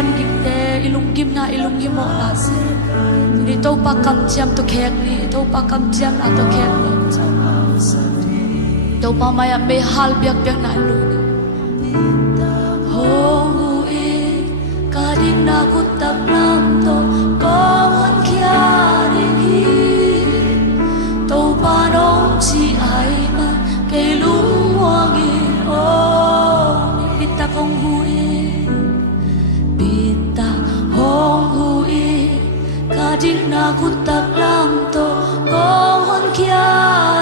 วันกินแต่อิลุงกิมนาอิลุงกิมอลาสินี่โตปากำเจียมตัวแขกนี่โตปากำเจียมนาตัวแขกนี่โตปามายาเมฮัลเบียกเบียกนาลูโฮงูอีกาดินากุตักลำโตก็วันเขีย ding na kun tak lam to kong hon kia